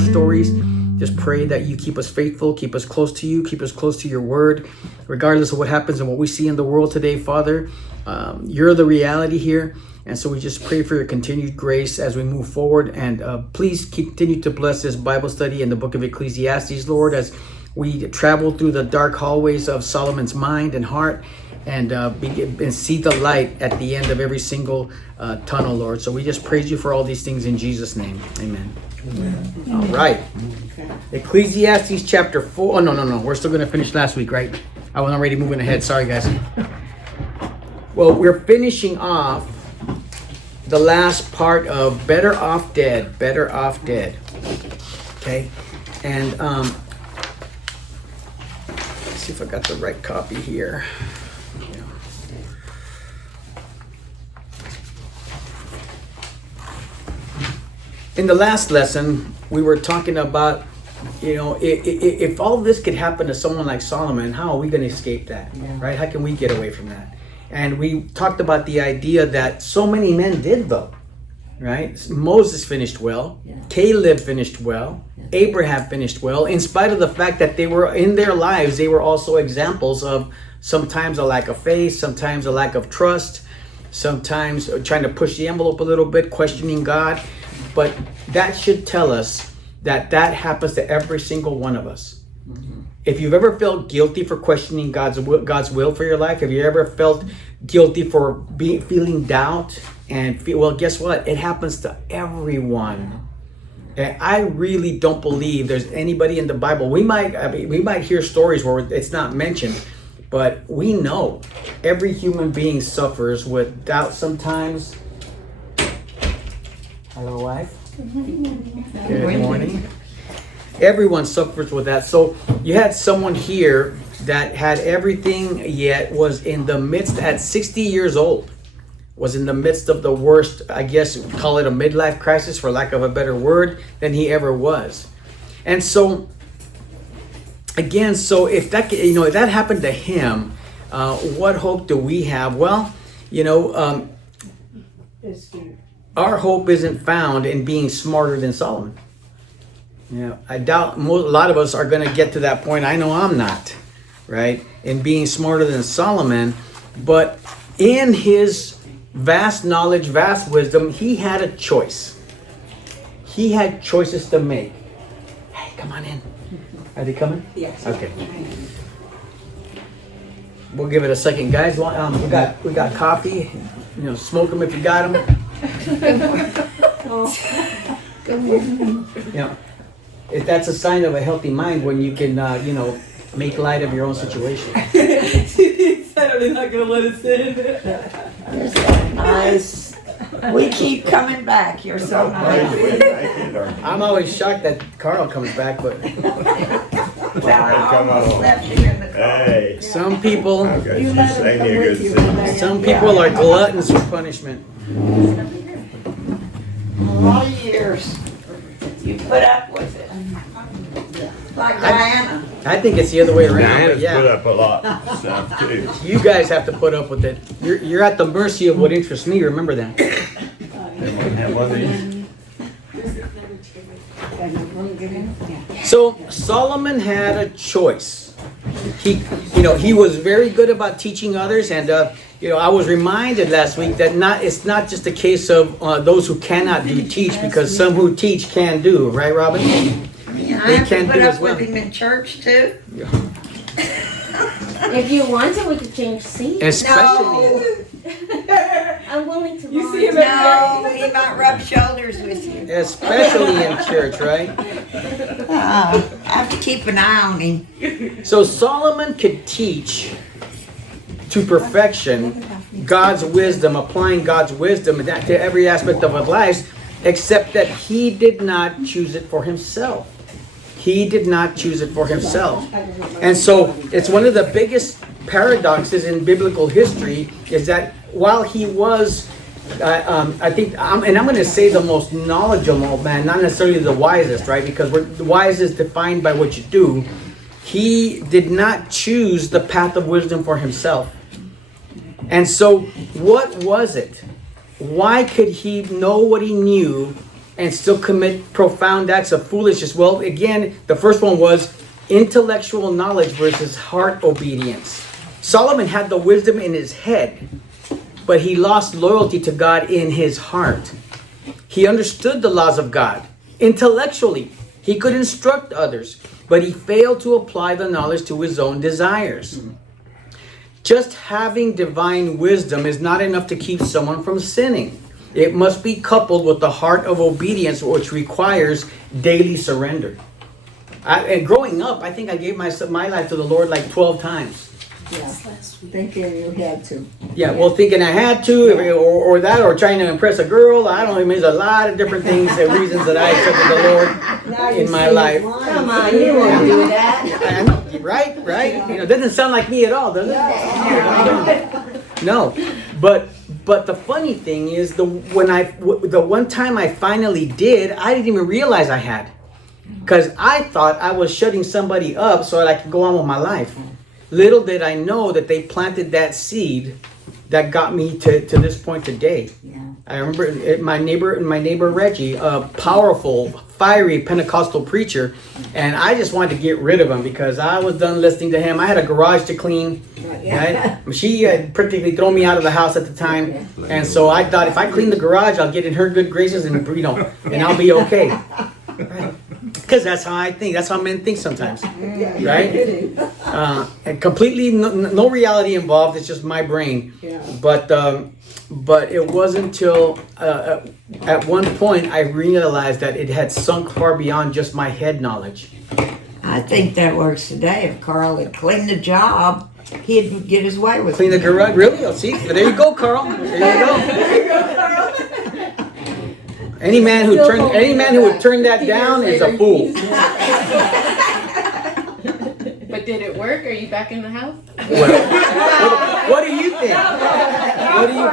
our stories. Just pray that you keep us faithful, keep us close to you, keep us close to your word, regardless of what happens and what we see in the world today, Father. You're the reality here. And so we just pray for your continued grace as we move forward. And please continue to bless this Bible study in the book of Ecclesiastes, Lord, as we travel through the dark hallways of Solomon's mind and heart and see the light at the end of every single tunnel, Lord. So we just praise you for all these things in Jesus' name. Amen. Amen. All right. Ecclesiastes chapter 4. Oh, no. We're still going to finish last week, right? I was already moving ahead. Sorry, guys. Well, we're finishing off the last part of Better Off Dead. Better Off Dead. Okay. And let's see if I got the right copy here. In the last lesson, we were talking about, if all this could happen to someone like Solomon, how are we going to escape that, right? How can we get away from that? And we talked about the idea that so many men did, though, right? Moses finished well. Yeah. Caleb finished well. Yeah. Abraham finished well, in spite of the fact that they were, in their lives, they were also examples of sometimes a lack of faith, sometimes a lack of trust, sometimes trying to push the envelope a little bit, questioning God. But that should tell us that happens to every single one of us. Mm-hmm. If you've ever felt guilty for questioning God's will for your life, have you ever felt guilty for feeling doubt? Well, guess what? It happens to everyone. And I really don't believe there's anybody in the Bible. We might hear stories where it's not mentioned, but we know every human being suffers with doubt sometimes. Hello, wife. Good morning. Everyone suffers with that. So you had someone here that had everything, yet was in the midst at 60 years old, was in the midst of the worst, I guess, call it a midlife crisis for lack of a better word, than he ever was. And so, again, if that, if that happened to him, what hope do we have? Well, our hope isn't found in being smarter than Solomon. I doubt a lot of us are going to get to that point. I know I'm not, right? In being smarter than Solomon, but in his vast knowledge, vast wisdom, he had a choice. He had choices to make. Hey, come on in. Are they coming? Yes. Okay. We'll give it a second, guys. We got coffee. Smoke them if you got them. Good morning. If that's a sign of a healthy mind when you can, make light of your own situation. She said they're not going to let us in. You're so nice. We keep coming back. You're so nice. I'm always shocked that Carl comes back, but Well, I almost left you in the car. Hey. some people You let him come with you. some people are gluttons for punishment. A lot of years. You put up with it. Like Diana. I think it's the other way around, but Diana's put yeah. up a lot of stuff too. You guys have to put up with it. You're at the mercy of what interests me, remember that. And one of these. So Solomon had a choice. He was very good about teaching others, and I was reminded last week that it's not just a case of those who cannot teach, because some who teach can do, right, Robin? I have to put up with him in church too. If you want to, we could change seats. Especially, I'm willing to. You see him No, he might rub shoulders with you. especially in church, right? I have to keep an eye on him. So Solomon could teach to perfection God's wisdom, applying God's wisdom to every aspect of his life, except that he did not choose it for himself. He did not choose it for himself. And so it's one of the biggest paradoxes in biblical history is that while he was, I think, and I'm going to say the most knowledgeable man, not necessarily the wisest, right? Because the wise is defined by what you do. He did not choose the path of wisdom for himself. And so what was it? Why could he know what he knew and still commit profound acts of foolishness? Well, again, the first one was intellectual knowledge versus heart obedience. Solomon had the wisdom in his head, but he lost loyalty to God in his heart. He understood the laws of God intellectually. He could instruct others, but he failed to apply the knowledge to his own desires. Just having divine wisdom is not enough to keep someone from sinning. It must be coupled with the heart of obedience, which requires daily surrender. And growing up, I think I gave my life to the Lord like 12 times. Yeah. Thinking you had to. Yeah, well, thinking I had to, or that, or trying to impress a girl. I don't know. There's a lot of different things, reasons that I accepted the Lord in my life. Come on, you won't do that. I know, right? You know, it doesn't sound like me at all, does it? No, but the funny thing is, the one time I finally did, I didn't even realize I had, because I thought I was shutting somebody up so that I could go on with my life. Little did I know that they planted that seed that got me to this point today. Yeah. I remember my neighbor Reggie, a powerful, fiery Pentecostal preacher, and I just wanted to get rid of him because I was done listening to him. I had a garage to clean. Right? She had practically thrown me out of the house at the time, and so I thought if I clean the garage, I'll get in her good graces, and and I'll be okay. Right? Because that's how I think. That's how men think sometimes, right? And completely no reality involved. It's just my brain. Yeah. But it wasn't until at one point I realized that it had sunk far beyond just my head knowledge. I think that works today. If Carl had cleaned the job, he'd get his way with Clean the it. garage, really? Oh, see, there you go, Carl. There you go. Any man who would turn that down is a fool. But did it work? Are you back in the house? Well, what do you think? What do you?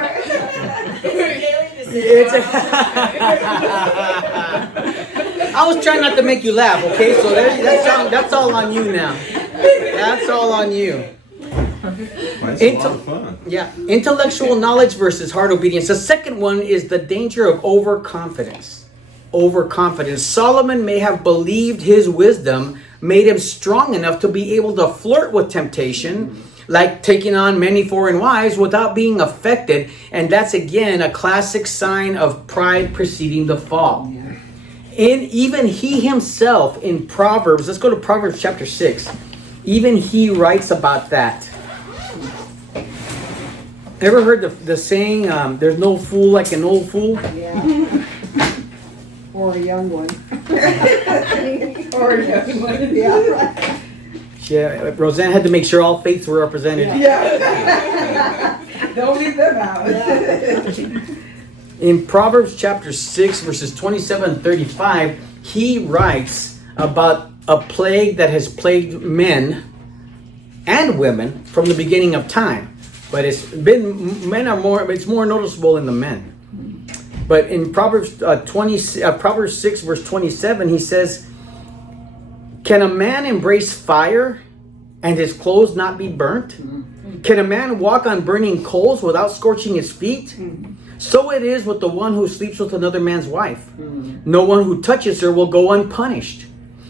I was trying not to make you laugh, okay? So that's all on you now. That's all on you. That's a lot of fun. Yeah, intellectual knowledge versus heart obedience. The second one is the danger of overconfidence. Overconfidence. Solomon may have believed his wisdom made him strong enough to be able to flirt with temptation, like taking on many foreign wives without being affected. And that's again a classic sign of pride preceding the fall. Even he himself in Proverbs, let's go to Proverbs chapter 6. Even he writes about that. Ever heard the saying, there's no fool like an old fool? Yeah. Or a young one. Or a young one, yeah. Yeah, Roseanne had to make sure all faiths were represented. Yeah. Don't leave them out. In Proverbs chapter 6, verses 27 and 35, he writes about a plague that has plagued men and women from the beginning of time. But it's more noticeable in the men. But in Proverbs 6 verse 27, he says, "Can a man embrace fire and his clothes not be burnt? Can a man walk on burning coals without scorching his feet? So it is with the one who sleeps with another man's wife. No one who touches her will go unpunished.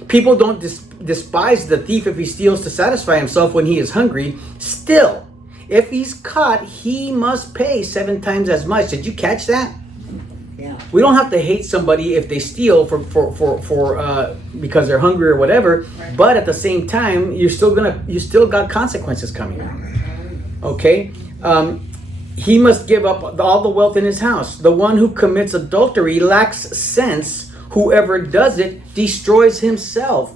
People don't despise the thief if he steals to satisfy himself when he is hungry. Still, if he's caught, he must pay 7 times as much." Did you catch that? Yeah. We don't have to hate somebody if they steal for because they're hungry or whatever. But at the same time, you still got consequences coming. Okay. He must give up all the wealth in his house. The one who commits adultery lacks sense. Whoever does it destroys himself.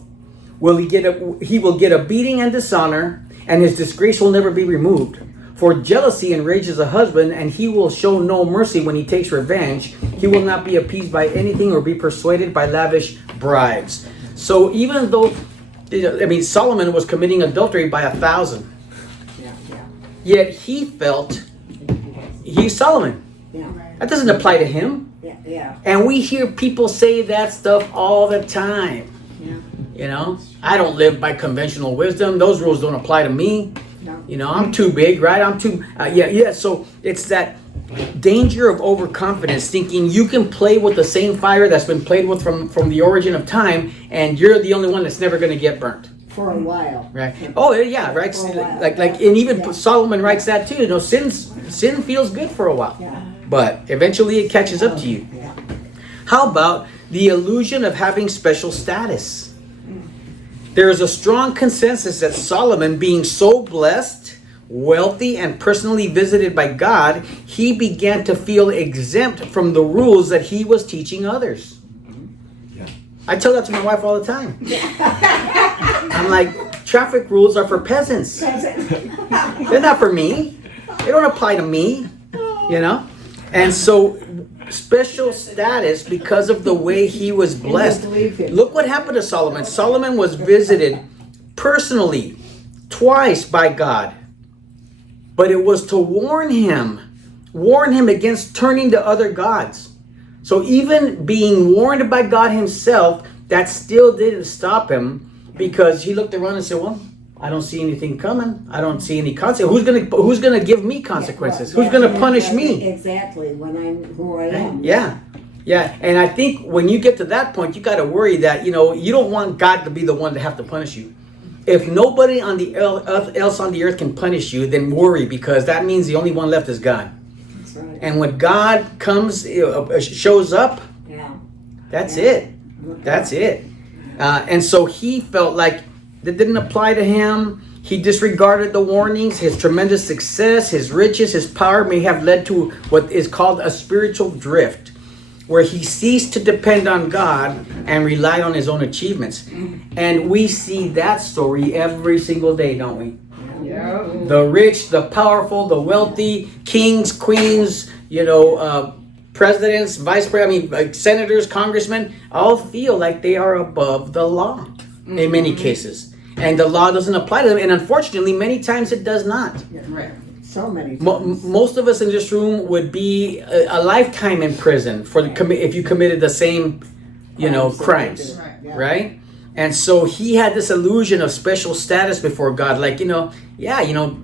He will get a beating and dishonor, and his disgrace will never be removed. For jealousy enrages a husband, and he will show no mercy when he takes revenge. He will not be appeased by anything or be persuaded by lavish bribes. So even though, Solomon was committing adultery by 1,000. Yet he felt he's Solomon. That doesn't apply to him. And we hear people say that stuff all the time. I don't live by conventional wisdom. Those rules don't apply to me. I'm too big, right? I'm too, So it's that danger of overconfidence, thinking you can play with the same fire that's been played with from the origin of time, and you're the only one that's never going to get burnt. For a while. Right. Oh yeah. Right. For a while. Like, and even Yeah. Solomon writes that too. You know, sin feels good for a while, Yeah. but eventually it catches up to you. Yeah. How about the illusion of having special status? There is a strong consensus that Solomon, being so blessed, wealthy, and personally visited by God, he began to feel exempt from the rules that he was teaching others. Yeah. I tell that to my wife all the time. I'm like, traffic rules are for peasants. They're not for me. They don't apply to me, you know? And so, special status because of the way he was blessed. Look what happened to Solomon. Solomon was visited personally twice by God. But it was to warn him against turning to other gods. So even being warned by God himself, that still didn't stop him, because he looked around and said, well, I don't see anything coming. I don't see any consequences. Who's gonna give me consequences? Who's gonna punish me? Exactly, when I'm who I am. Yeah. And I think when you get to that point, you got to worry that, you know, you don't want God to be the one to have to punish you. If nobody on the else on the earth can punish you, then worry, because that means the only one left is God. That's right. And when God comes, shows up, Yeah. that's it. That's it. And so he felt like that didn't apply to him. He disregarded the warnings. His tremendous success, his riches, his power may have led to what is called a spiritual drift, where he ceased to depend on God and relied on his own achievements. And we see that story every single day, don't we? Yeah. The rich, the powerful, the wealthy, kings, queens, presidents, vice presidents, like senators, congressmen, all feel like they are above the law in many cases. And the law doesn't apply to them. And unfortunately, many times it does not. Right. So many times. Most of us in this room would be a lifetime in prison for if you committed the same, crimes, right? And so he had this illusion of special status before God. Like,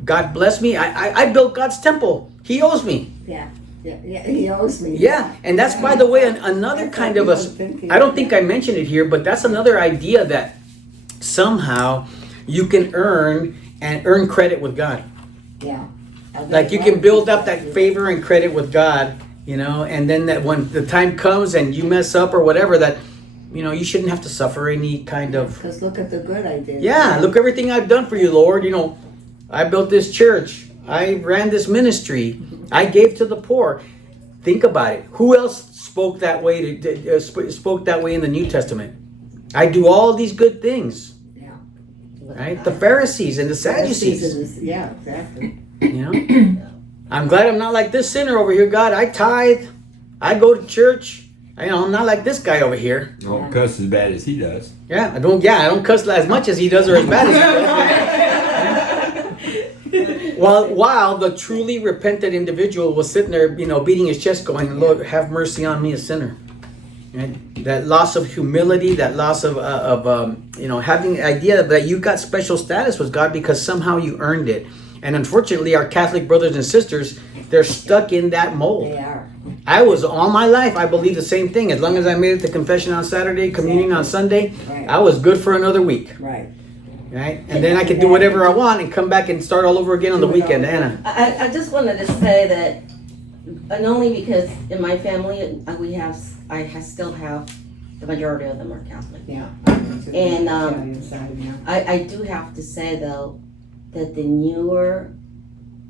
God bless me. I built God's temple. He owes me. Yeah, he owes me. Yeah, and that's, by the way, another kind of I don't think I mentioned it here, but that's another idea that somehow you can earn credit with God. Yeah. Like you can build up that favor and credit with God, and then that when the time comes and you mess up or whatever, that, you shouldn't have to suffer any kind of... Because look at the good I did. Yeah, look everything I've done for you, Lord. I built this church. I ran this ministry. I gave to the poor. Think about it. Who else spoke that way spoke that way in the New Testament? I do all these good things. Yeah. Right? The Pharisees and the Sadducees. Yeah, exactly. I'm glad I'm not like this sinner over here, God. I tithe. I go to church. I'm not like this guy over here. Don't cuss as bad as he does. Yeah, I don't cuss as much as he does or as bad as he does. While the truly repentant individual was sitting there, beating his chest going, Lord, have mercy on me, a sinner. Right? That loss of humility, that loss of having the idea that you got special status with God because somehow you earned it. And unfortunately, our Catholic brothers and sisters, they're stuck in that mold. They are. I was all my life, I believe the same thing. As long as I made it to confession on Saturday, communion on Sunday, Right. I was good for another week. Right. Right? And then I could do whatever I want and come back and start all over again on the weekend, Anna. I just wanted to say that, and only because in my family I still have the majority of them are Catholic. Yeah. And I do have to say though that the newer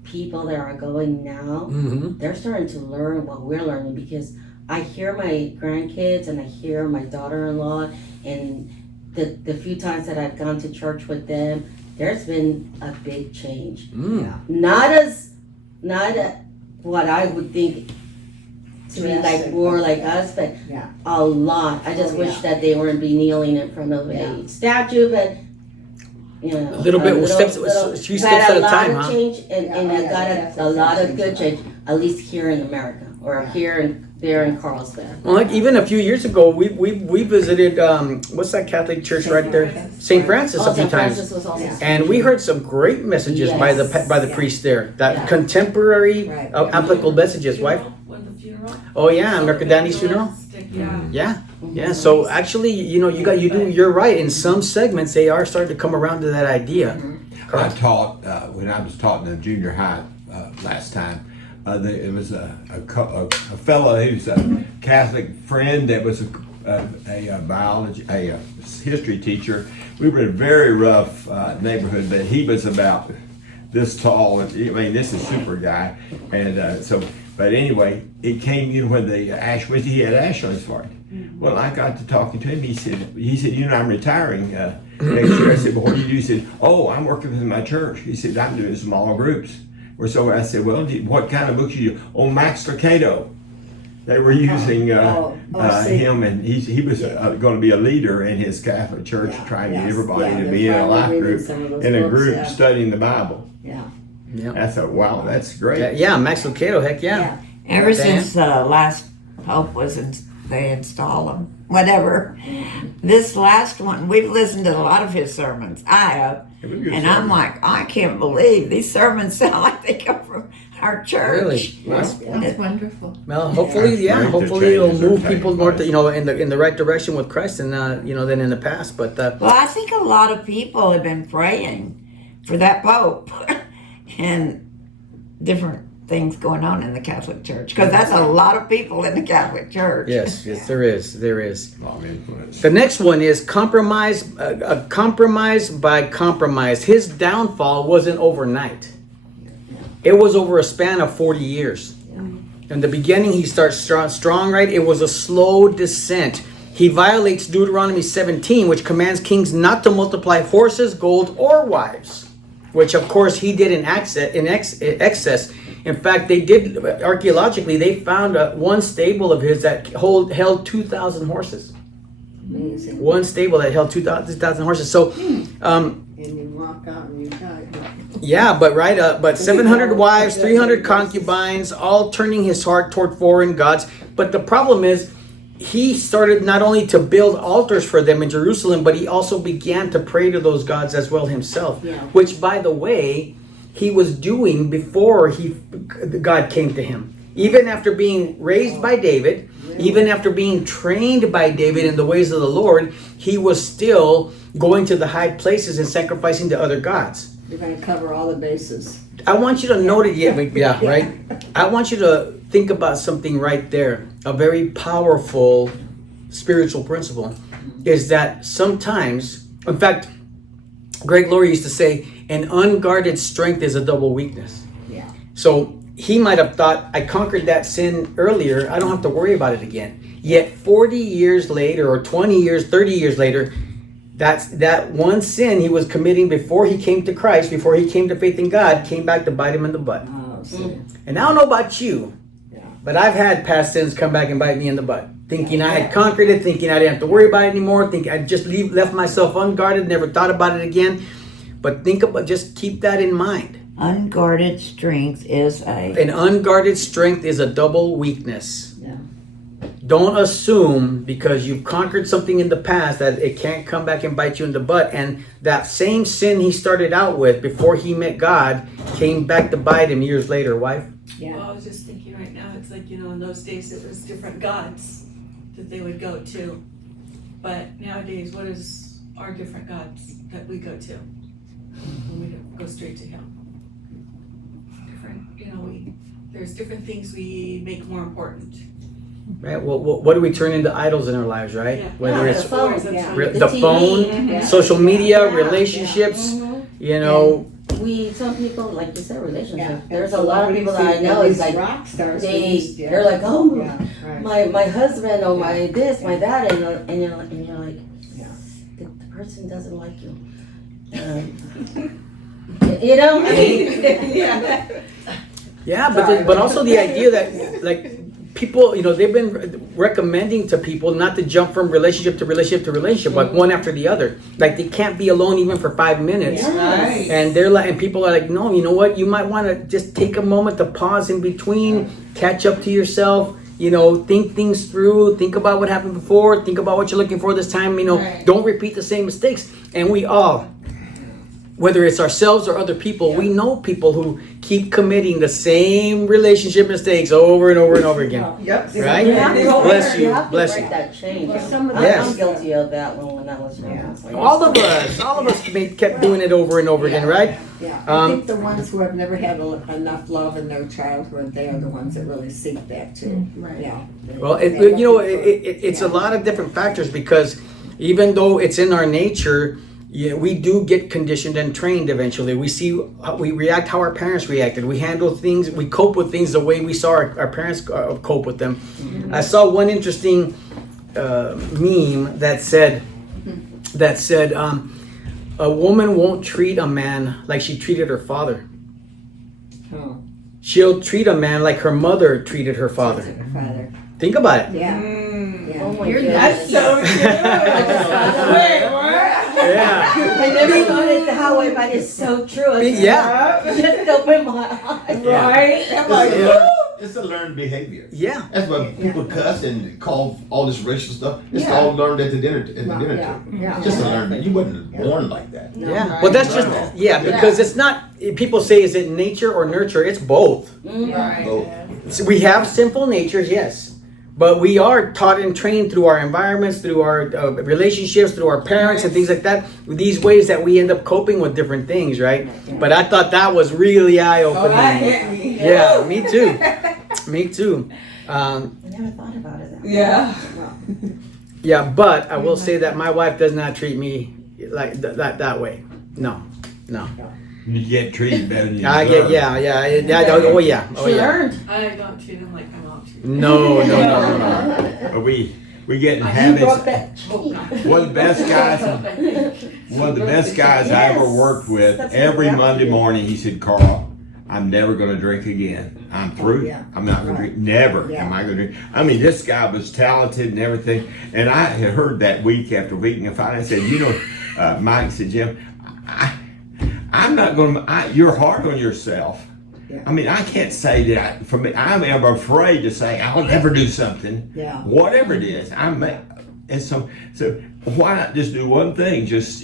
people that are going now, Mm-hmm. they're starting to learn what we're learning, because I hear my grandkids and I hear my daughter-in-law, and the few times that I've gone to church with them, there's been a big change. Mm. Not what I would think to be like more like us, but Yeah. a lot. I just Oh, wish yeah. that they wouldn't be kneeling in front of Yeah. a statue, but A little bit, few steps at a time, but a lot of change, and Yeah, I yeah, got yes, a lot of exactly. good change, at least here in America, or Yeah. here in there in Carlsbad. Well, like even a few years ago, we visited what's that Catholic church right there, St. Francis, a few St. times, Francis was also and we heard some great messages by the priest there. That Yeah. contemporary Right. applicable messages. Wife. When the funeral? Oh yeah, Mercadani's funeral. Yeah. Yeah, yeah. So actually, you're right. In some segments, they are starting to come around to that idea. I taught when I was taught in the junior high last time. It was a fellow who's a Catholic friend that was a biology, a history teacher. We were in a very rough neighborhood, but he was about this tall. And I mean, this is super guy, and so. But anyway, it came in when the ash was. He had ash on his forehead. Well, I got to talking to him. He said, I'm retiring next year. I said, well, what do you do? He said, oh, I'm working with my church. He said, I'm doing smaller groups. So I said, well, what kind of books you do? Oh, Max Lucado. They were using him, and he was going to be a leader in his Catholic church, trying to get everybody to be in a life group, in a group studying the Bible. Yeah. Yeah. I thought, wow, that's great. Yeah, Max Lucado, heck yeah. Ever Dan? since the last Pope they installed him, whatever. This last one, we've listened to a lot of his sermons. I have. And I'm like, I can't believe these sermons sound like they come from our church. Really? That's wonderful. Well, hopefully, Yeah. hopefully it'll Changes are move people taking more, place. in the right direction with Christ, than than in the past. But Well, I think a lot of people have been praying for that Pope and different things going on in the Catholic Church, because that's a lot of people in the Catholic Church. yes, there is. A lot of influence. The next one is compromise. Compromise by compromise. His downfall wasn't overnight. It was over a span of 40 years. In the beginning, he starts strong, right? It was a slow descent. He violates Deuteronomy 17, which commands kings not to multiply horses, gold, or wives, which of course he did in excess. In fact, they did archaeologically. They found one stable of his that held 2,000 horses. Amazing. One stable that held 2,000 horses. So, And you walk out and you die. yeah, but 700 wives, 300 concubines, all turning his heart toward foreign gods. But the problem is, he started not only to build altars for them in Jerusalem, but he also began to pray to those gods as well himself. Yeah. Which, by the way, he was doing before God came to him. Even after being raised by David, even after being trained by David in the ways of the Lord, he was still going to the high places and sacrificing to other gods. You're going to cover all the bases. I want you to note it, right? I want you to think about something right there. A very powerful spiritual principle is that sometimes, in fact, Greg Laurie used to say, an unguarded strength is a double weakness. Yeah. So he might have thought, I conquered that sin earlier, I don't have to worry about it again. Yet 40 years later, or 20 years, 30 years later, that one sin he was committing before he came to Christ, before he came to faith in God, came back to bite him in the butt. Oh, see. And I don't know about you, but I've had past sins come back and bite me in the butt. Thinking I had conquered it, thinking I didn't have to worry about it anymore, thinking I just left myself unguarded, never thought about it again. But just keep that in mind. Unguarded strength is An unguarded strength is a double weakness. Yeah. Don't assume because you've conquered something in the past that it can't come back and bite you in the butt. And that same sin he started out with before he met God came back to bite him years later. Wife? Well, I was just thinking right now, it's like, in those days it was different gods that they would go to. But nowadays, what is our different gods that we go to? When we go straight to him. There's different things we make more important. Right. Well, what do we turn into idols in our lives, right? Yeah. Whether it's the phone, the TV. phone, Yeah. social media, Yeah. relationships, Some people, like you said, relationships. Yeah. There's a lot of people that I know, it's like, rock stars. they're like, oh, Yeah, right. my husband or my this, my that, and you're like, Yeah. the person doesn't like you. You know, I mean, yeah. Yeah, but also the idea that like people, they've been recommending to people not to jump from relationship to relationship to relationship, like one after the other. Like they can't be alone even for 5 minutes. Yes. And they're like, and people are like, no, you know what? You might want to just take a moment to pause in between, catch up to yourself, think things through, think about what happened before, think about what you're looking for this time, Right. don't repeat the same mistakes. And we all, whether it's ourselves or other people, we know people who keep committing the same relationship mistakes over and over and over again. Yep. Right? You have to Bless break- you, have to bless break you. that change. Well, some of I'm, the- Yes. I'm guilty of that one when I was young. Yeah. It's like- All of us kept doing it over and over again, right? Yeah, Um, I think the ones who have never had enough love in their childhood, they are the ones that really seek that too. Right. Yeah. Well, it's a lot of different factors, because even though it's in our nature, we do get conditioned and trained eventually. We see, we react how our parents reacted. We handle things, we cope with things the way we saw our parents cope with them. I saw one interesting meme that said, a woman won't treat a man like she treated her father. Oh, She'll treat a man like her mother treated her father. Father. Think about it. Yeah. Oh my You're goodness. Wait, what? Yeah. I never thought it that way, but it's so true. It's Yeah. just opened my eyes. Right? I'm like, Yeah. It's a learned behavior. Yeah. That's why people cuss and call all this racial stuff. It's Yeah. all learned at the dinner Yeah, table. yeah. Just a learned. You wasn't born like that. Yeah. Well, that's just, because it's not, people say, is it nature or nurture? It's both. Right. Both. So we have sinful natures, yes. But we are taught and trained through our environments, through our relationships, through our parents and things like that, with these ways that we end up coping with different things, right? But I thought that was really eye-opening. Oh, that hit me. Yeah, me too. Me too. I never thought about it that way. Yeah. Yeah, but I will say that my wife does not treat me like that way. No. You get treated better than you I deserve. get, oh yeah. She learned. I don't treat them like my mom treats. No. But we get in You habits. brought that cheese. One of the best guys I ever worked with, every Monday morning he said, Carl, I'm never going to drink again. I'm through. Yeah. I'm not going to drink. Never Yeah. am I going to drink. I mean, this guy was talented and everything. And I had heard that week after week. And finally I said, Mike said, Jim, I'm not going to, you're hard on yourself. Yeah. I mean, I can't say that I'm afraid to say I'll never do something. Yeah. Whatever it is, so why not just do one thing? Just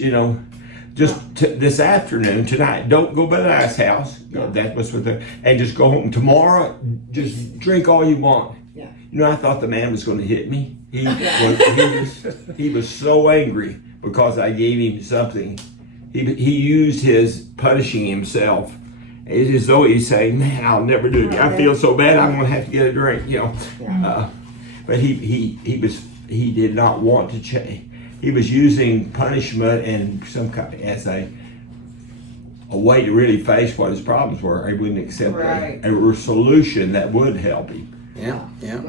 this afternoon, tonight. Don't go by the ice house. That was and just go home tomorrow. Just drink all you want. Yeah. I thought the man was going to hit me. He was so angry because I gave him something. He used his punishing himself. It's as though he's saying, "Man, I'll never do it. I feel so bad. I'm going to have to get a drink." But he did not want to change. He was using punishment and some kind as a way to really face what his problems were. He wouldn't accept Right. a solution that would help him. Yeah,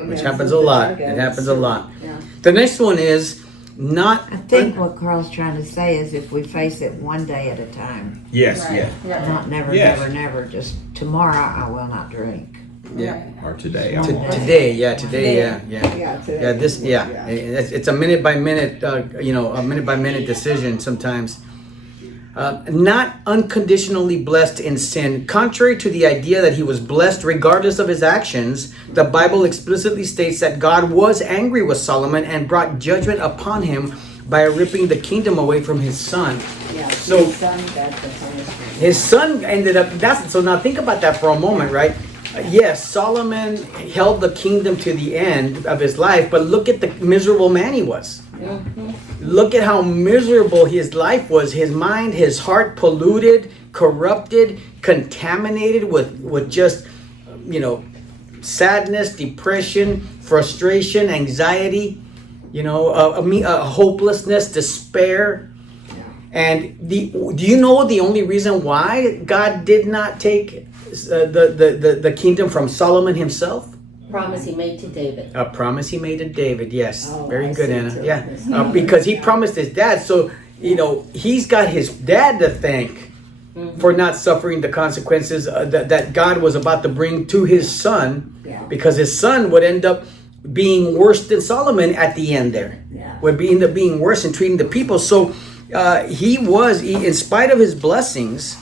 which Yeah, happens a lot. yeah, It happens a lot. Yeah. The next one is not. I think what Carl's trying to say is if we face it one day at a time, Yes, Right. yes. not never, Yes. never, just tomorrow I will not drink. Yeah. Or today. Today, yeah. Yeah. Today. It's a minute by minute, a minute by minute decision sometimes. Not unconditionally blessed in sin. Contrary to the idea that he was blessed regardless of his actions, the Bible explicitly states that God was angry with Solomon and brought judgment upon him by ripping the kingdom away from his son. Yeah. So- his son got the punishment. His son ended up, so now think about that for a moment, right? Yes, Solomon held the kingdom to the end of his life, but look at the miserable man he was. Look at how miserable his life was. His mind, his heart polluted, corrupted, contaminated with just, sadness, depression, frustration, anxiety, hopelessness, despair. And do you know the only reason why God did not take the kingdom from Solomon himself? Promise he made to David. A promise he made to David, yes. Oh, Very I good, see Anna. too. Yeah, because he promised his dad. So, he's got his dad to thank for not suffering the consequences that God was about to bring to his son, Yeah. because his son would end up being worse than Solomon at the end there. Yeah. Would end up being worse and treating the people. So, in spite of his blessings,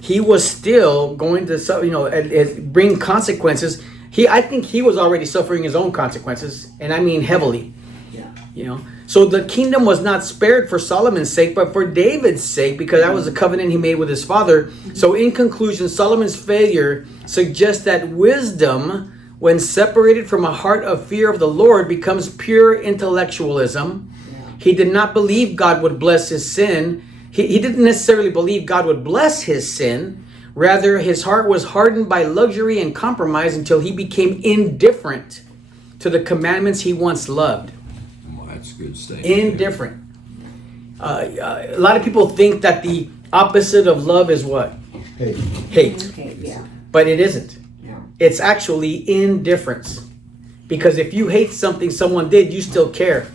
he was still going to, bring consequences. I think he was already suffering his own consequences, and I mean heavily. Yeah. You know, so the kingdom was not spared for Solomon's sake, but for David's sake, because that was the covenant he made with his father. So in conclusion, Solomon's failure suggests that wisdom, when separated from a heart of fear of the Lord, becomes pure intellectualism. He did not believe God would bless his sin. He didn't necessarily believe God would bless his sin. Rather, his heart was hardened by luxury and compromise until he became indifferent to the commandments he once loved. Well, that's a good statement. Indifferent. A lot of people think that the opposite of love is what? Hate. Okay, yeah. But it isn't. Yeah. It's actually indifference. Because if you hate something someone did, you still care.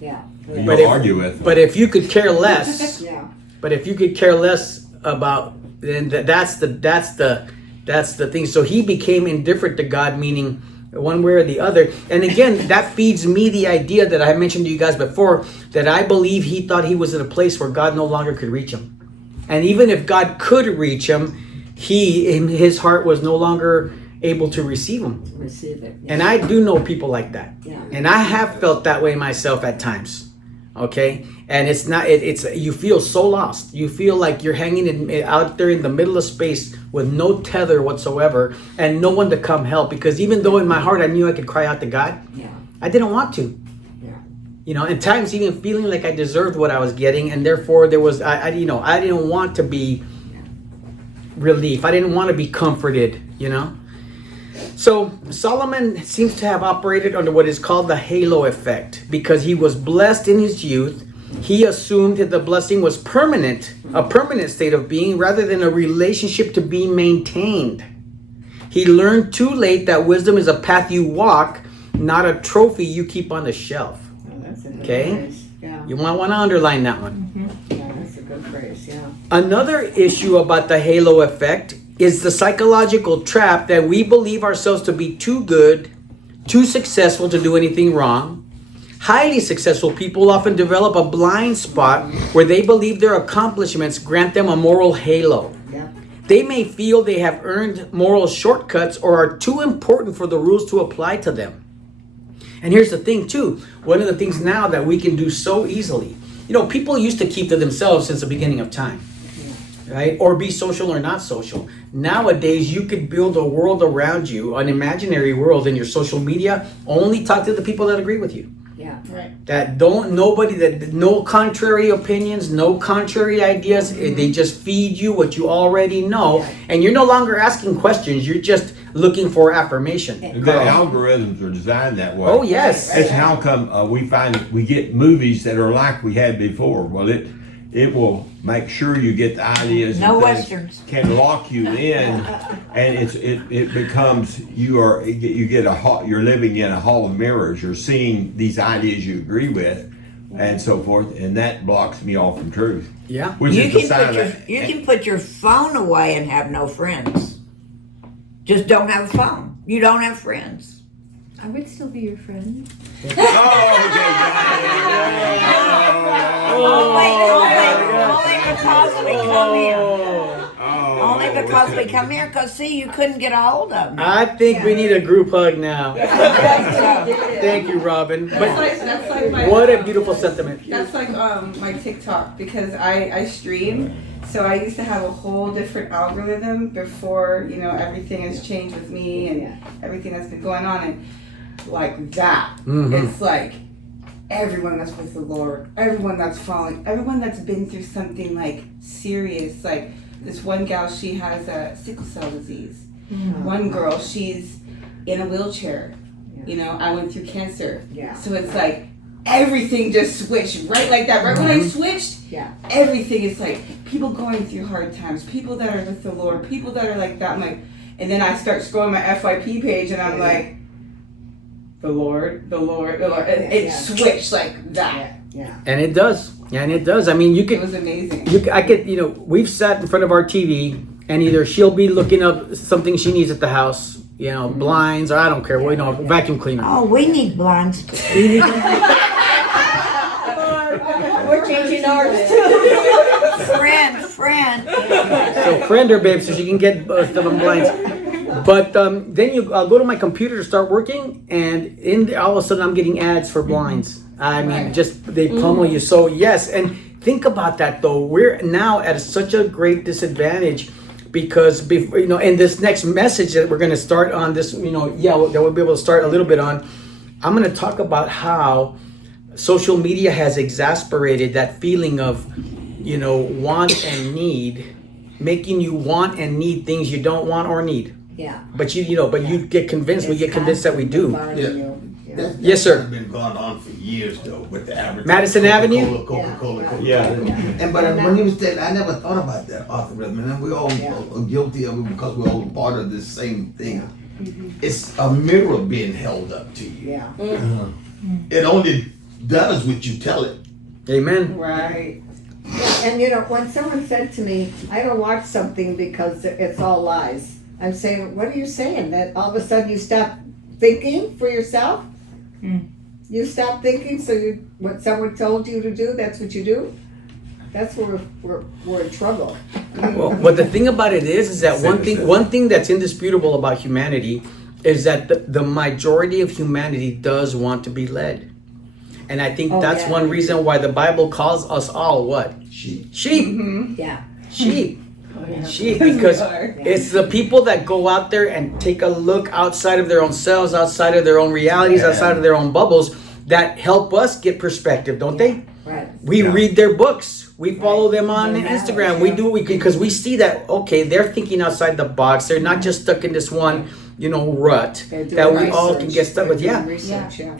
Yeah. You But don't if- argue with them. But if you could care less, Yeah. about, then that's the thing. So he became indifferent to God, meaning one way or the other. And again, that feeds me the idea that I mentioned to you guys before, that I believe he thought he was in a place where God no longer could reach him. And even if God could reach him, he in his heart was no longer able to receive him. Receive it. Yeah. And I do know people like that. Yeah. And I have felt that way myself at times. Okay? And it's not, it's you feel so lost. You feel like you're hanging out there in the middle of space with no tether whatsoever and no one to come help. Because even though in my heart I knew I could cry out to God, Yeah. I didn't want to. Yeah. You know, at times even feeling like I deserved what I was getting, and therefore there was, I didn't want to be relief. I didn't want to be comforted, you know. So Solomon seems to have operated under what is called the halo effect. Because he was blessed in his youth, he assumed that the blessing was permanent, a permanent state of being, rather than a relationship to be maintained. He learned too late that wisdom is a path you walk, not a trophy you keep on the shelf. Oh, that's a good Okay. phrase. Yeah. You might want to underline that one. Yeah, that's a good phrase. Yeah. Another issue about the halo effect is the psychological trap that we believe ourselves to be too good, too successful to do anything wrong. Highly successful people often develop a blind spot where they believe their accomplishments grant them a moral halo. Yeah. They may feel they have earned moral shortcuts or are too important for the rules to apply to them. And here's the thing too, one of the things now that we can do so easily, you know, people used to keep to themselves since the beginning of time, right? Or be social or not social. Nowadays, you could build a world around you, an imaginary world in your social media, only talk to the people that agree with you. Yeah. Right. That no contrary opinions, no contrary ideas. They just feed you what you already know. And you're no longer asking questions. You're just looking for affirmation. The algorithms are designed that way. Oh, yes. That's how come we find we get movies that are like we had before. Well, it will make sure you get the ideas. No and things, westerns. can lock you in, and it becomes you're living in a hall of mirrors. You're seeing these ideas you agree with, and so forth, and that blocks me off from truth. Yeah. Which You is the can sign put of you can put your phone away and have no friends. Just don't have a phone. You don't have friends. I would still be your friend. Only because we come here. Only because we come here. Because see, you couldn't get a hold of me. I think we need a group hug now. Thank you, Robin. That's like my, What a beautiful sentiment. That's like my TikTok, because I stream, so I used to have a whole different algorithm before, you know, everything has changed with me and everything that's been going on, and like that. Mhm. It's like everyone that's with the Lord, everyone that's following, everyone that's been through something like serious. Like this one gal, she has a sickle cell disease. One girl, she's in a wheelchair. You know, I went through cancer. Yeah. So it's like everything just switched right like that. Right when I switched, everything is like people going through hard times, people that are with the Lord, people that are like that. I'm like, and then I start scrolling my FYP page and I'm like, the Lord, the Lord, the Lord. And it switched like that. Yeah. And it does. And it does. I mean, you It could, was amazing. I could, you know, we've sat in front of our TV and either she'll be looking up something she needs at the house, you know, blinds, or I don't care, you know, vacuum cleaner. Oh, we need blinds too. We're changing ours too. friend. So friend her, babe, so she can get both of them blinds. But then you go to my computer to start working, and all of a sudden I'm getting ads for blinds. I mean, just they pummel you. So yes, and think about that though. We're now at such a great disadvantage because in this next message that we're going to start on this, that we'll be able to start a little bit on. I'm going to talk about how social media has exasperated that feeling of, want and need, making you want and need things you don't want or need. Yeah. But you get convinced. We get convinced that we do. That's Yes, sir. been going on for years though with the average. Madison Avenue? Coca-Cola. Yeah. And when he was saying, I never thought about that, Arthur Redmond, and we all are guilty of it because we're all part of this same thing. It's a mirror being held up to you. Yeah. It only does what you tell it. Amen. Right. And when someone said to me, I don't watch something because it's all lies, I'm saying, what are you saying? That all of a sudden you stop thinking for yourself? You stop thinking, so what someone told you to do, that's what you do? That's where we're in trouble. Well, but the thing about it is that one thing that's indisputable about humanity is that the majority of humanity does want to be led. And I think that's one reason why the Bible calls us all what? Sheep. Yeah. Sheep. Sheep, because it's the people that go out there and take a look outside of their own selves, outside of their own realities, outside of their own bubbles, that help us get perspective, don't they? Right. We read their books. We follow them on Instagram. We do it because we see that, okay, they're thinking outside the box. They're not just stuck in this one, rut that we all can get stuck with. Yeah.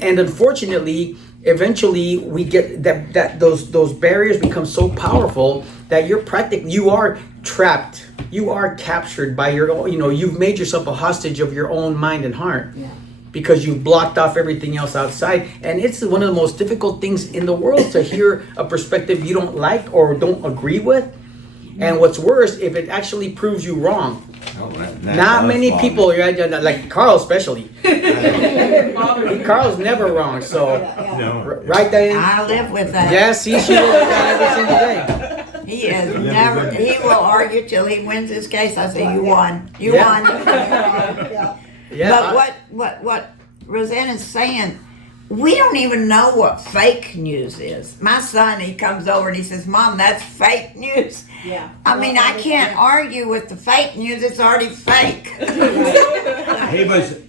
And unfortunately, eventually we get that those barriers become so powerful that you are trapped. You are captured by your own, you've made yourself a hostage of your own mind and heart. Yeah. Because you've blocked off everything else outside. And it's one of the most difficult things in the world to hear a perspective you don't like or don't agree with. And what's worse, if it actually proves you wrong. Not many people, like Carl especially. Carl's never wrong, so. Right, Diane? I live with that. Yes, he should live that every single day. He is never, he will argue till he wins his case. I say, you won. You won. Yeah, But what Roseanne is saying, we don't even know what fake news is. My son, he comes over and he says, Mom, that's fake news. Yeah. I mean, I can't argue with the fake news. It's already fake.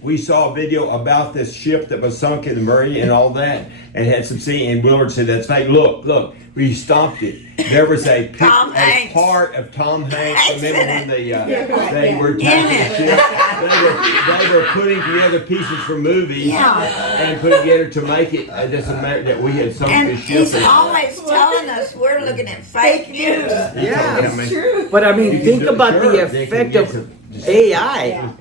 We saw a video about this ship that was sunk in the Murray and all that, and had some sea, and Willard said, that's fake. Look, we stopped it. There was a part of Tom Hanks. Remember when they were taking the ship? They were putting together pieces for movies and putting together to make it. It doesn't matter that we had sunk And the ship. he's always telling us we're looking at fake news. Yeah. It's true. But I mean, think about the effect of AI.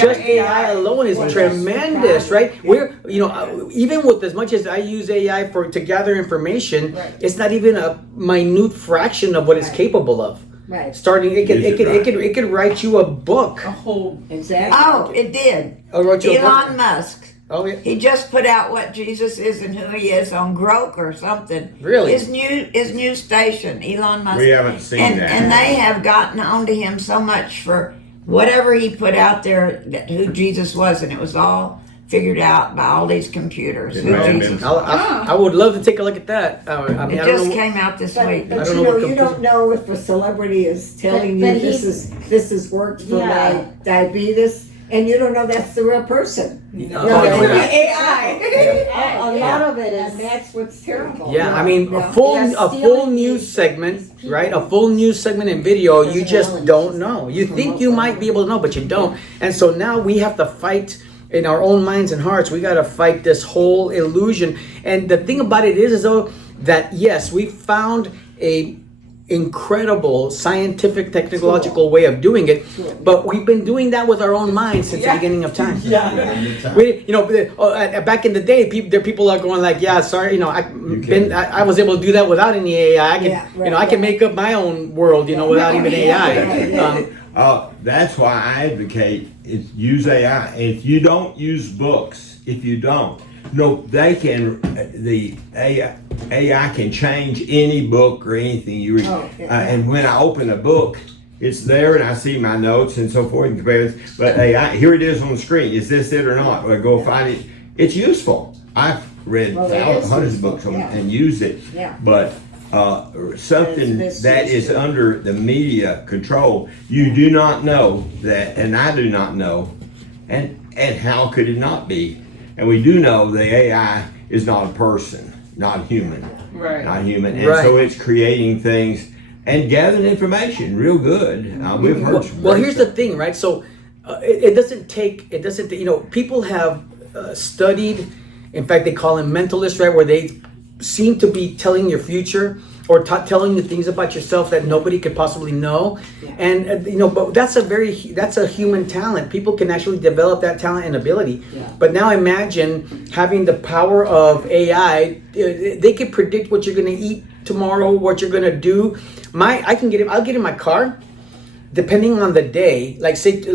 Just AI alone is tremendous, right? We're, even with as much as I use AI to gather information, it's not even a minute fraction of what it's capable of. Right. Starting, it could write you a book. A whole. Exactly. Oh, it did. Wrote you a book. Elon Musk. Oh yeah. He just put out what Jesus is and who he is on Grok or something. Really? His new station, Elon Musk. We haven't seen that. And they have gotten onto him so much for whatever he put out there, who Jesus was, and it was all figured out by all these computers. Who Jesus was. I would love to take a look at that. I mean, It I don't just know. came out this But week. you don't know if a celebrity is telling But you this has worked for my diabetes, and you don't know that's the real person. No, it could be AI. A lot of it And is. that's what's terrible. Yeah, I mean, Yeah. a full stealing news these segment, people. right? A full news segment and video, you just Personalities. don't know. You think you might be able to know, but you don't. And so now we have to fight in our own minds and hearts. We got to fight this whole illusion. And the thing about it is though, that yes, we found a incredible scientific technological way of doing it, but we've been doing that with our own minds since the beginning of time. Back in the day, people are going like, yeah, sorry, I was able to do that without any AI. I can make up my own world, without even AI. That's why I advocate is use AI. If you don't use books, they can, the AI can change any book or anything you read. And when I open a book, it's there, and I see my notes and so forth and compare this. But hey, here it is on the screen. Is this it or not? Well, go find it. It's useful. I've read Well, it is hundreds of useful, books on yeah. and used it. Yeah. But something It's that is misused. under the media control, you do not know that, and I do not know, and how could it not be? And we do know the AI is not a person, not human, Right. not human, and Right. so it's creating things and gathering information real good. We've heard. some Well, great here's the stuff. thing, right? So it doesn't take, people have studied, in fact, they call them mentalists, right? Where they seem to be telling your future or telling you things about yourself that nobody could possibly know. And, but that's a human talent. People can actually develop that talent and ability. But now imagine having the power of AI. They can predict what you're going to eat tomorrow, what you're going to do. I'll get in my car, depending on the day, like say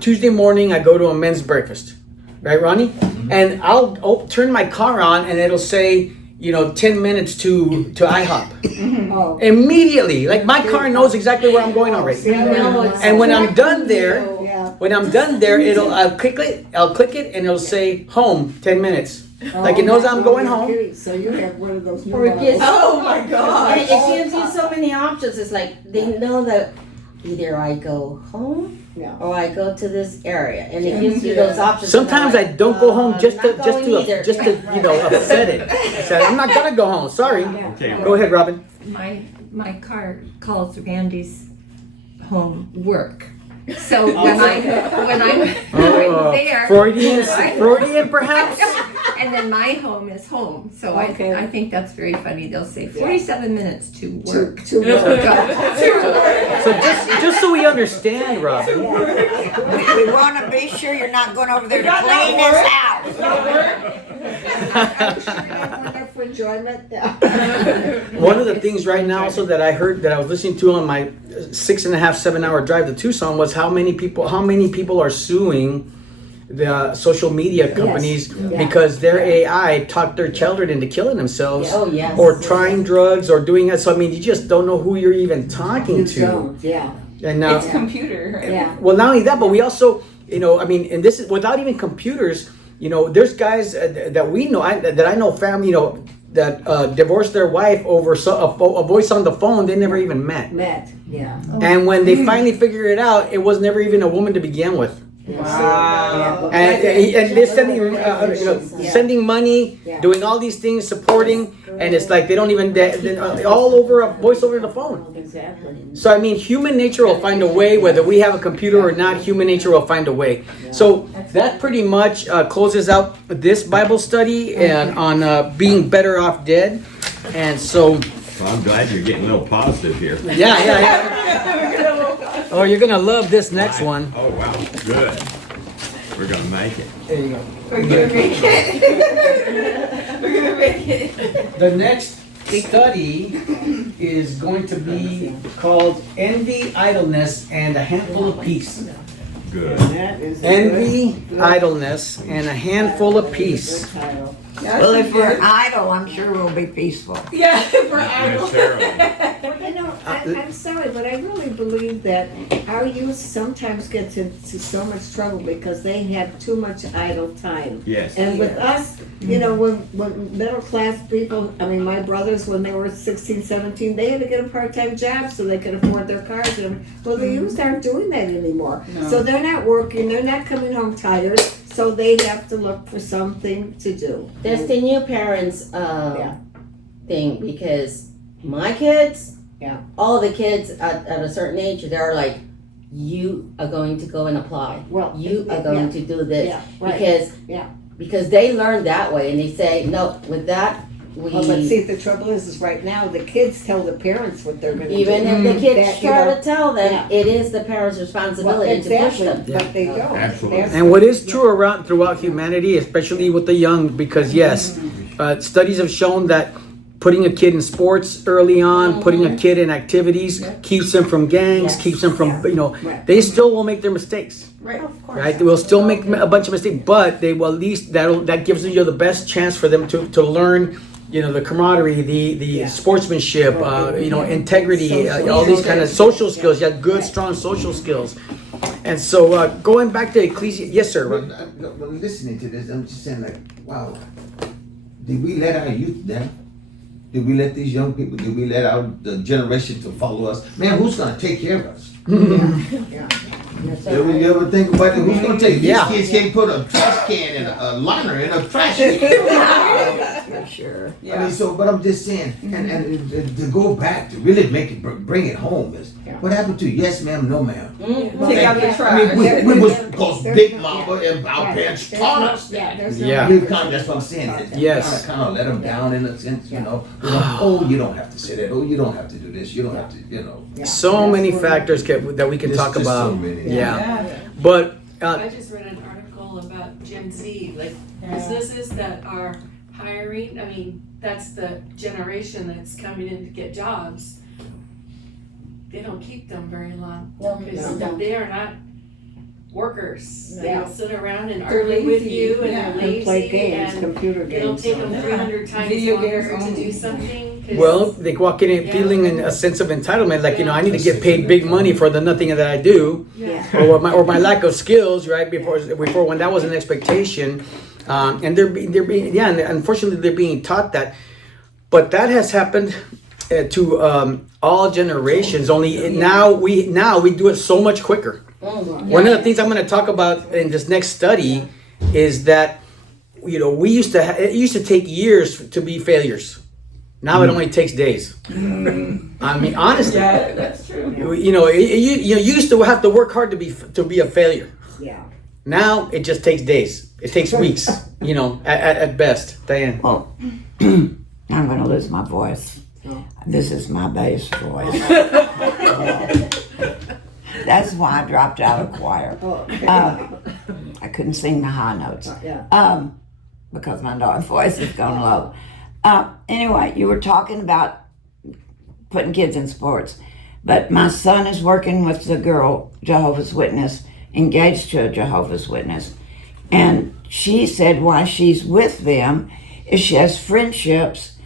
Tuesday morning, I go to a men's breakfast, right, Ronnie? And I'll turn my car on, and it'll say, 10 minutes to IHOP. Oh. Immediately, like my car knows exactly where I'm going already. See, I know it's And when I'm done there, Yeah. I'll click it, and it'll say home 10 minutes. Like it knows I'm going home. So you have one of those new Or it models. gives, Oh my God. it gives you so many options. It's like they know that either I go home Yeah. or I go to this area, and it gives you those options. Sometimes I don't go home just to not going either. upset it. I said, I'm not gonna go home. Sorry. Okay. Go ahead, Robin. My car calls Randy's home work. So when I'm there, Freudian perhaps. and then my home is home. So Okay. I think that's very funny. They'll say 47 minutes to work. To work. So just so we understand, Robin. We want to be sure you're not going over there to clean his house. I'm sure you have wonderful enjoyment. Yeah. One of the things right now also that I heard that I was listening to on my 6.5, 7 hour drive to Tucson was how many people are suing the social media companies because their AI talked their children into killing themselves Oh, yes. or trying drugs or doing that. So I mean, you just don't know who you're even talking to. Yeah. And It's computer. Yeah. well, not only that, but we also, and this is without even computers. There's guys that we know, that I know, family, that divorced their wife over a voice on the phone they never even met. Yeah. And when they finally figure it out, it was never even a woman to begin with. Wow. And they're sending, sending money, Yeah. doing all these things, supporting, and it's like they don't even, all over a voice over the phone. Exactly. So I mean, human nature will find a way, whether we have a computer or not, human nature will find a way. So that pretty much closes out this Bible study and on being better off dead. And so, Well, I'm glad you're getting a little positive here. yeah. Oh, you're gonna love this next one. Oh wow, good. We're gonna make it. There you go. We're gonna make it. We're gonna make it. The next study is going to be called Envy, Idleness, and a Handful of Peace. Good. That is a Envy, good idleness, and a handful of peace. good title. Well, if we're idle, I'm sure we'll be peaceful. Yeah, we're idle. Necessarily. Well, I'm sorry, but I really believe that our youth sometimes gets into so much trouble because they have too much idle time. Yes. And with us, when middle class people, my brothers, when they were 16, 17, they had to get a part-time job so they could afford their cars. Well, the youth aren't doing that anymore. No. So they're not working, they're not coming home tired, so they have to look for something to do. That's the new parents thing, because my kids, all the kids at a certain age, they're like, you are going to go and apply. Well, You are going to do this. Yeah, right. Because they learn that way, and they say, no, with that, we... Well, but see, the trouble is right now, the kids tell the parents what they're gonna do. Even if the kids That, you try know, to tell them, yeah. it is the parents' Well, responsibility to push exactly, them. but they don't. Absolutely. That's- And what is true throughout humanity, especially with the young, because yes, studies have shown that putting a kid in sports early on, putting a kid in activities, keeps them from gangs, Yes. keeps them from, Right. they still will make their mistakes. Right. Of course. Right, they will still make a bunch of mistakes, but they will at least that gives you the best chance for them to learn you know, the camaraderie, the Yeah. sportsmanship, you know, integrity, all these kind of social skills. You have good, strong social skills. And so going back to Ecclesiastes, yes, sir. But I'm listening to this, I'm just saying, like, wow, did we let our youth down? Did we let these young people, did we let the generation to follow us? Man, who's gonna take care of us? You ever think about it? Who's gonna take? These Yeah. kids can't put a trash can and a liner in a trash can. For sure. I mean, so, but I'm just saying, and to go back to really make it, bring it home is, what happened to yes ma'am, no ma'am? Take out the I trash. mean, we was, because Big Mama and our parents taught us that. Yeah, there's no. Yeah. We've kind of, that's what I'm saying. Yes. Kind of let them down in a sense, you know. Oh, you don't have to say that. Oh, you don't have to do this. You don't have to, you know. Yeah. So That's many where- factors that we can Just- talk just so about. many. Yeah. But I just read an article about Gen Z, like businesses that are hiring, I mean, that's the generation that's coming in to get jobs. They don't keep them very long, because they are not workers. They Yeah. don't sit around and They're argue with lazy. you, and Yeah. they're And play lazy, games, and computer it'll games. take them 300 times Video longer games to do only. something. 'Cause- well, they walk in and Yeah. feeling a sense of entitlement, like, you know, I need to Yeah. get paid big money for the nothing that I do. Yeah. or my lack of skills, right? Before when that was an expectation, and they're being and unfortunately they're being taught that. But that has happened to all generations. Only now we do it so much quicker. One of the things I'm going to talk about in this next study is that, you know, it used to take years to be failures. Now it only takes days. I mean, honestly. Yeah, that's true. You know, you used to have to work hard to be a failure. Yeah. Now it just takes days. It takes weeks. You know, at best. Diane. Well, I'm going to lose my voice. This is my bass voice. That's why I dropped out of choir. I couldn't sing the high notes. Yeah. Because my voice has gone low. Anyway, you were talking about putting kids in sports. But my son is working with the girl, Jehovah's Witness, engaged to a Jehovah's Witness. And she said why she's with them is she has friendships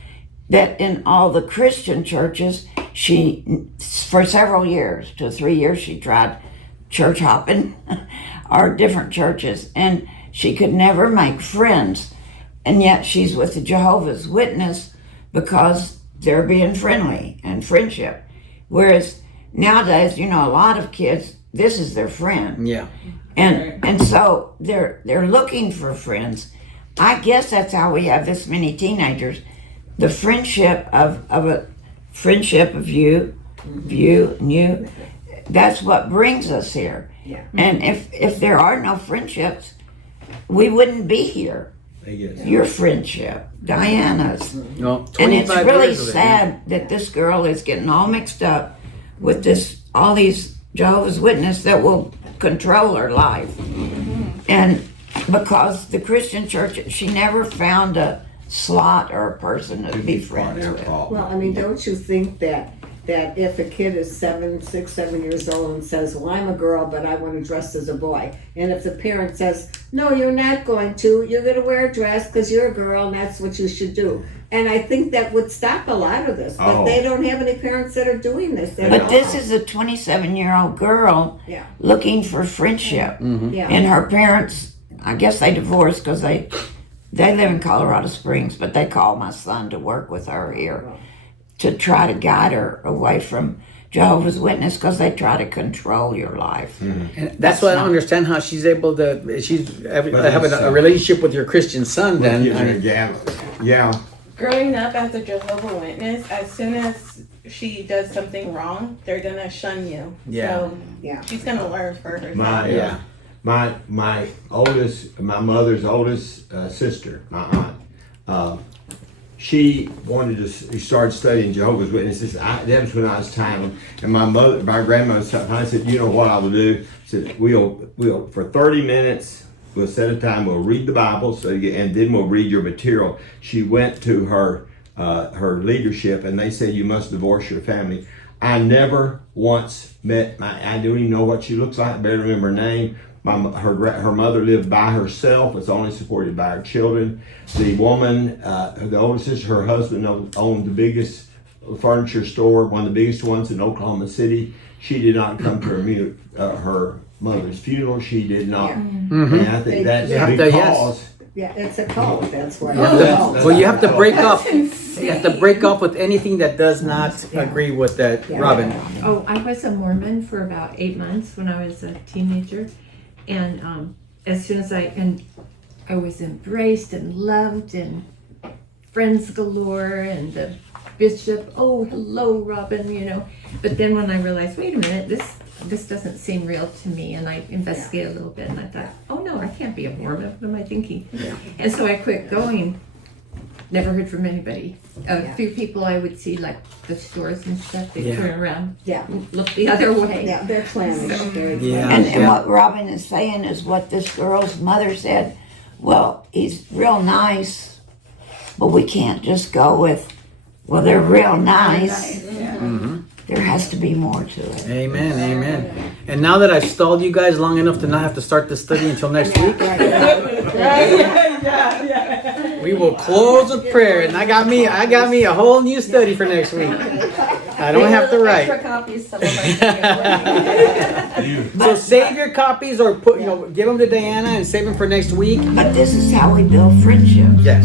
that in all the Christian churches, she, for several years, 2 or 3 years, she tried church hopping or different churches, and she could never make friends. And yet she's with the Jehovah's Witness because they're being friendly and friendship. Whereas nowadays, you know, a lot of kids, this is their friend. Yeah. And so they're looking for friends. I guess that's how we have this many teenagers. The friendship of a friendship of you and you, that's what brings us here. Yeah. And if there are no friendships, we wouldn't be here. Yes. Your friendship, Diana's. No. And it's 25 really years of it, sad that this girl is getting all mixed up with all these Jehovah's Witnesses that will control her life. And because the Christian church, she never found a slot or a person to be friends with. Well, I mean, don't you think that if a kid is 6, 7 years old and says, well, I'm a girl, but I want to dress as a boy. And if the parent says, no, you're not going to, you're going to wear a dress because you're a girl and that's what you should do. And I think that would stop a lot of this. But they don't have any parents that are doing this. But this is a 27-year-old girl Yeah. looking for friendship. Yeah. And her parents, I guess they divorced because they live in Colorado Springs, but they called my son to work with her here to try to guide her away from Jehovah's Witness because they try to control your life. And that's why I don't understand how she's able to. She's having a relationship with your Christian son. Then I mean, Yeah. Growing up as a Jehovah's Witness, as soon as she does something wrong, they're gonna shun you. Yeah. So Yeah. she's gonna learn for herself. My my mother's oldest sister, my aunt, she wanted to start studying Jehovah's Witnesses. That was when I was time, and my grandmother said, you know what I will do? Said we'll for 30 minutes. We'll set a time. We'll read the Bible, and then we'll read your material. She went to her leadership, and they said you must divorce your family. I never once met I don't even know what she looks like. I barely remember her name. Her mother lived by herself, was only supported by her children. The woman, the older sister, her husband owned the biggest furniture store, one of the biggest ones in Oklahoma City. She did not come to her mother's funeral. She did not. And I think that's because. Yeah, it's a cult, that's why. Well, you have to break off. You have to break off with anything that does not agree with that, Robin. Oh, I was a Mormon for about 8 months when I was a teenager, and as soon as I was embraced and loved and friends galore, and the bishop, oh hello Robin, you know. But then when I realized, wait a minute, this doesn't seem real to me, and I investigated a little bit, and I thought, oh no, I can't be a Mormon. What am I thinking? And so I quit going. Never heard from anybody. A few people I would see, like the stores and stuff, they turn around, look the other way. Yeah, they're clowns. And what Robin is saying is what this girl's mother said. Well, he's real nice, but we can't just go with, well, they're real nice. There has to be more to it. Amen, amen. And now that I've stalled you guys long enough to not have to start the study until next week, we will close with prayer. And I got me a whole new study for next week. I don't have to write. Extra copies, some of So save your copies, or give them to Diana and save them for next week. But this is how we build friendships. Yes.